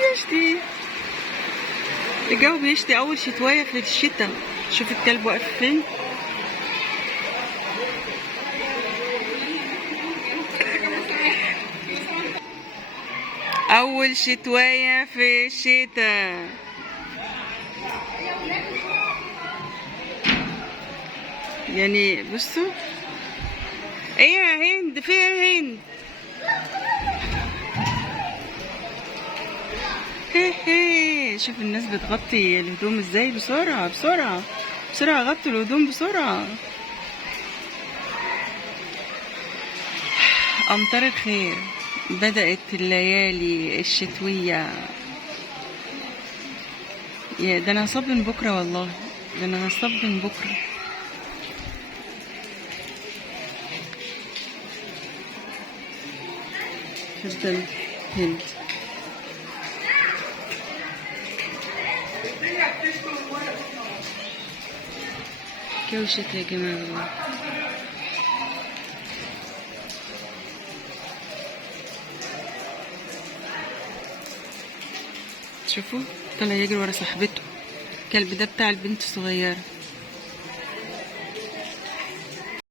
بيشتي. الجو بيشتي اول شتوية في الشتاء. شوف الكلب واقف فين. اول شتوية في الشتاء. يعني بصوا ايه يا هند، في ايه يا هند؟ هي شوف الناس بتغطي الهدوم ازاي. بسرعة بسرعة بسرعة، غطوا الهدوم بسرعة. أمطار الخير، بدأت الليالي الشتوية. يا ده أنا هصب من بكرة والله، ده أنا هصب من بكرة. تفضل هند. جو شتا يا جماعة والله. شوفوا طلع يجري ورا صاحبته. الكلب ده بتاع البنت الصغيرة.